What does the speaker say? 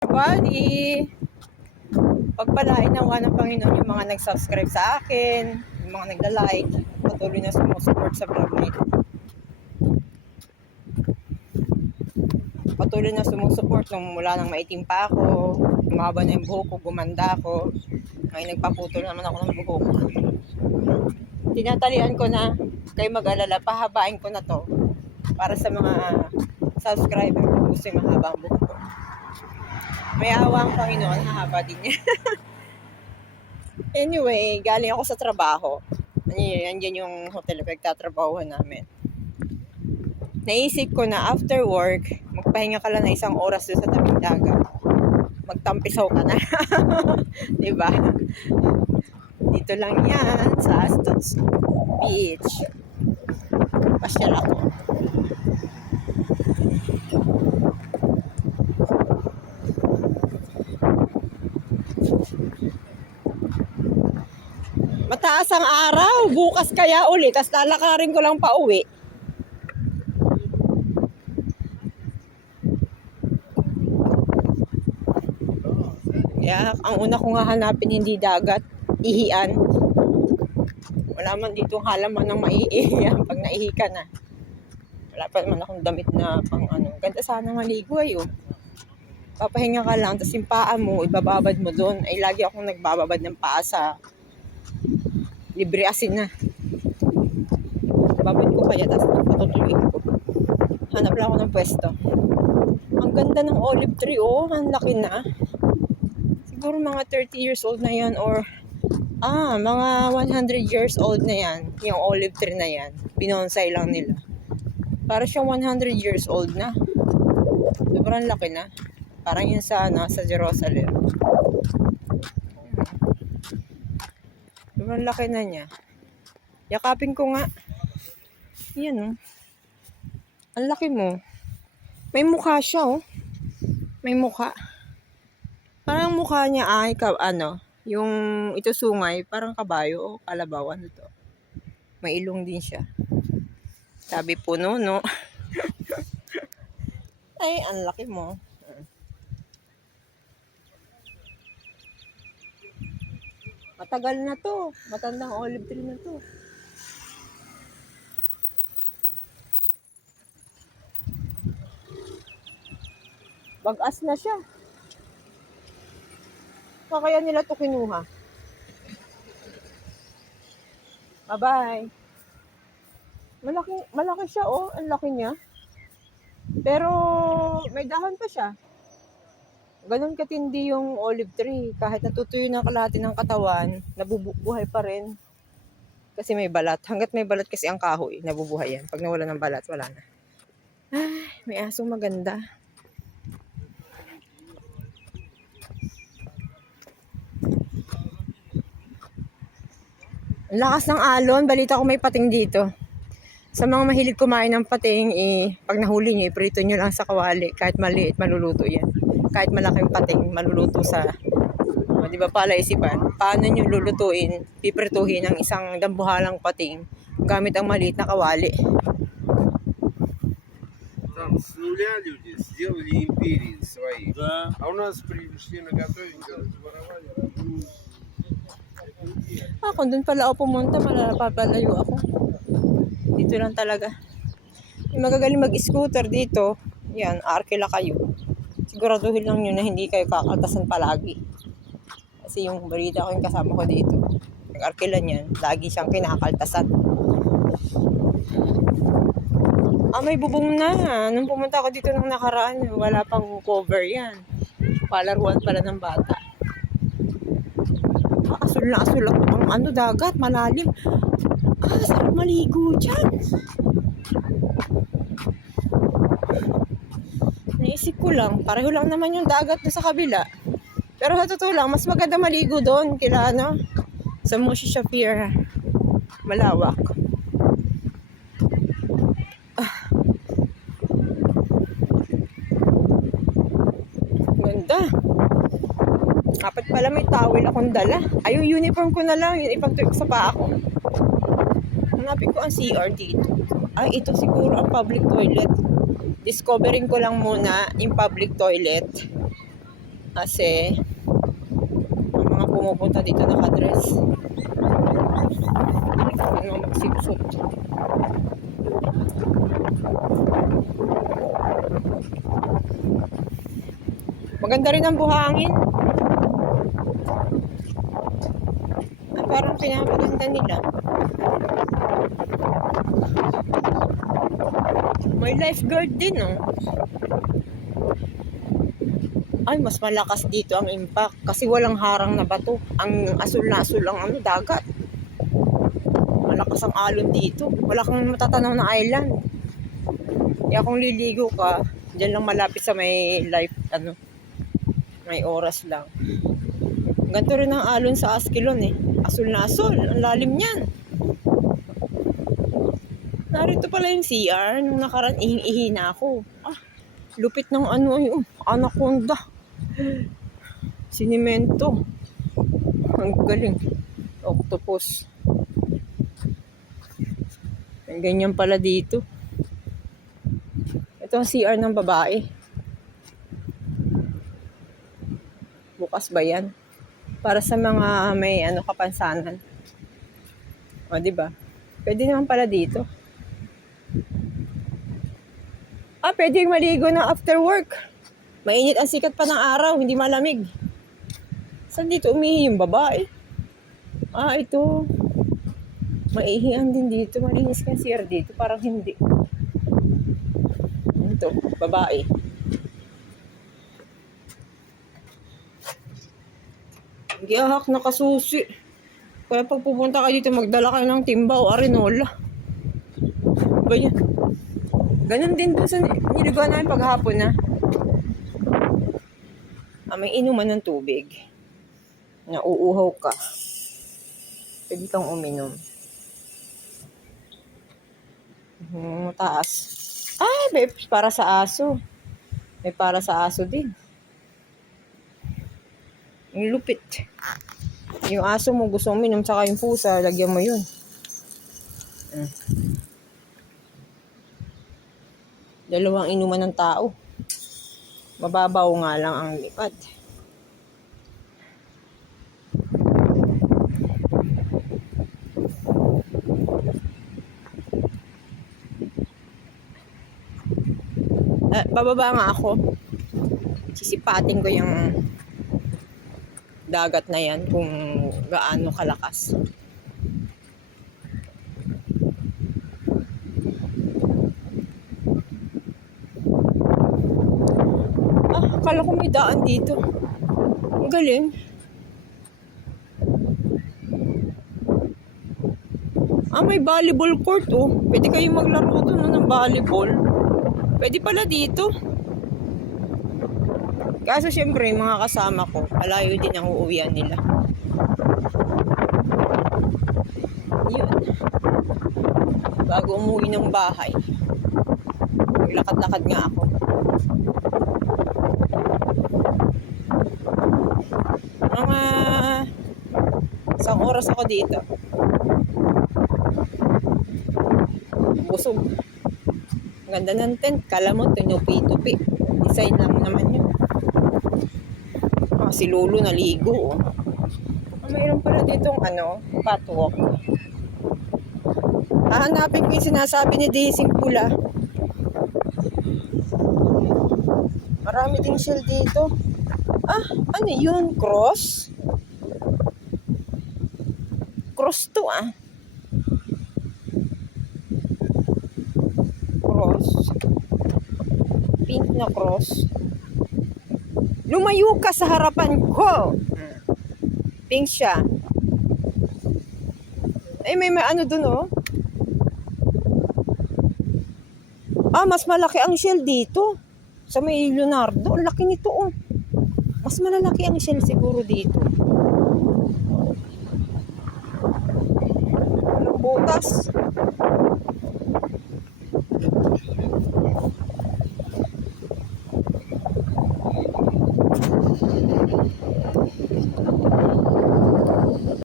Everybody, pagpalain nawa ng Panginoon yung mga nag-subscribe sa akin, yung mga nagla-like, patuloy na sumusupport sa vlog na ito. Patuloy na sumusupport nung mula nang maitim pa ako, umaba na yung buhok ko, gumanda ako. Ngayon nagpaputol naman ako ng buhok. Tinatalian ko na, kayo mag-alala, pahabain ko na to para sa mga subscriber ko gusto yung mahaba ang buhok ko. May awa ang Panginoon, hahaba din niya. Anyway, galing ako sa trabaho. Nandiyan yung hotel na pagtatrabahuhan namin. Naisip ko na after work, magpahinga ka lang na 1 oras doon sa tabing dagat. Magtampisaw ka na. Diba? Dito lang yan sa Astos Beach. Pasyal ako. Mataas ang araw. Bukas kaya ulit. Tapos lalakarin ko lang pa uwi. Kaya ang una kong hahanapin hindi dagat, ihian. Wala man dito halaman ng maiihian pag naihi ka na. Wala pa naman akong damit na pang ano. Ganda sana maligo ay oh. Papahinga ka lang, tapos yung paa mo, ibababad mo doon. Ay lagi akong nagbababad ng paa sa libre asin na. Babad ko kaya, tapos patutuloyin ko. Hanap lang ako ng pwesto. Ang ganda ng olive tree oh, ang laki na. Siguro mga 30 years old na yan or mga 100 years old na yan. Yung olive tree na yan. Binonsai lang nila. Para siyang 100 years old na. Sobrang laki na. Parang yun sa Jerusalem. Sobrang laki na niya. Yakapin ko nga. Yan oh. Ang laki mo. May mukha siya oh. May mukha. Parang mukha niya ay yung ito sungay, parang kabayo o kalabaw, ano to. May ilong din siya. Sabi puno, no? Ay, ang laki mo. Matagal na to. Matandang olive tree na to. Bagas na siya. Kaya nila to kinuha. Bye-bye. Malaki siya oh. Ang laki niya. Pero may dahon pa siya. Ganon katindi yung olive tree. Kahit natutuyo na kalahati ng katawan, nabubuhay pa rin. Kasi may balat. Hanggat may balat kasi ang kahoy, nabubuhay yan. Pag nawala ng balat, wala na. Ay, may asong maganda. Ang lakas ng alon. Balita ko may pating dito. Sa mga mahilig kumain ng pating, pag nahuli nyo, iprito nyo lang sa kawali. Kahit maliit, maluluto yan. Kahit malaking pating, maluluto sa... di ba pala isipan? Paano nyo lulutuin, piprituhin ang isang dambuhalang pating gamit ang maliit na kawali. Там с нуля люди сделали империи свои. Да. А у нас пришли на готовенькое, разворовали. Kung doon pala ako pumunta, malapapalayo ako. Dito lang talaga. Yung magagaling mag-scooter dito, yan, arkila kayo. Siguraduhin lang nyo na hindi kayo kakaltasan palagi. Kasi yung balita ko yung kasama ko dito, nag-arkila niyan, lagi siyang kinakaltasan. May bubong na. Nung pumunta ako dito nung nakaraan, wala pang cover yan. Palaruan pala ng bata. Asul na asul ang dagat, malalim. Sarap maligo dyan. Naisip ko lang, pareho lang naman yung dagat na sa kabila. Pero sa totoo lang, mas maganda maligo doon kila sa Moshe Shapir. Malawak. Ganda. Dapat pala may towel akong dala. Ay, yung uniform ko na lang. Yun ipagtuloy sa paa ko. Hanapin ko ang CR dito. Ay, ito siguro ang public toilet. Discovering ko lang muna yung public toilet. Kasi, ang mga pumupunta dito nakadress. Ano magsipsot. Maganda rin ang buhangin. Parang pinapaganda nila. May lifeguard din, oh. Ay, mas malakas dito ang impact kasi walang harang na bato. Ang asul na asul ang dagat. Malakas ang alon dito. Wala kang matatanaw na island. Kaya kung liligo ka, dyan lang malapit sa may life, may oras lang. Ganito rin ang alon sa Askelon eh. Asul na asul. Ang lalim niyan. Narito pala yung CR. Nung nakaraan, ihing-ihi na ako. Lupit ng anaconda. Sinimento. Ang galing. Octopus. Ang ganyan pala dito. Ito ang CR ng babae. Bukas ba yan? Para sa mga may kapansanan. O, diba? Pwede naman pala dito. Pwede maligo na after work. Mainit ang sikat pa ng araw, hindi malamig. Saan dito umihi yung babae? Ito. Maihihan din dito. Malinis ka CR dito. Parang hindi. Ito, babae. Giyahak na kasusi. Kaya pag pupunta kayo dito, magdala kayo ng timba o arenola. Ganyan. Ganun din doon sa niliguan namin paghapon na. May inuman ng tubig. Nauuhaw ka. Pwede kang uminom. Mataas. May para sa aso. May para sa aso din. Yung lupit. Yung aso mo gusto uminom, saka yung pusa, lagyan mo yun. Dalawang inuman ng tao. Mababaw nga lang ang lipad. Bababa nga ako. Sisipatin ko yung dagat na yan kung gaano kalakas. Akala ko may daan dito. Ang galing. May volleyball court, oh. Pwede kayong maglaro doon ng volleyball. Pwede pala dito. Kaso syempre, mga kasama ko, alayo din ang uuwian nila. Yun. Bago umuwi ng bahay, maglakad-lakad nga ako. Mga isang oras ako dito. Busog. Ganda ng tent. Kala mo, tinupi-tupi. Design lang naman yun. Si Lolo naligo. Mayroon pala ditong catwalk. Hahanapin ko yung sinasabi ni Daisy Pula. Marami ding shell dito. Ano yun? Cross? Cross to Cross. Pink na cross. Lumayo ka sa harapan ko. Pink siya. May dun, oh. Mas malaki ang shell dito. Sa may Leonardo. Ang laki nito, oh. Mas malalaki ang shell siguro dito. Anong butas?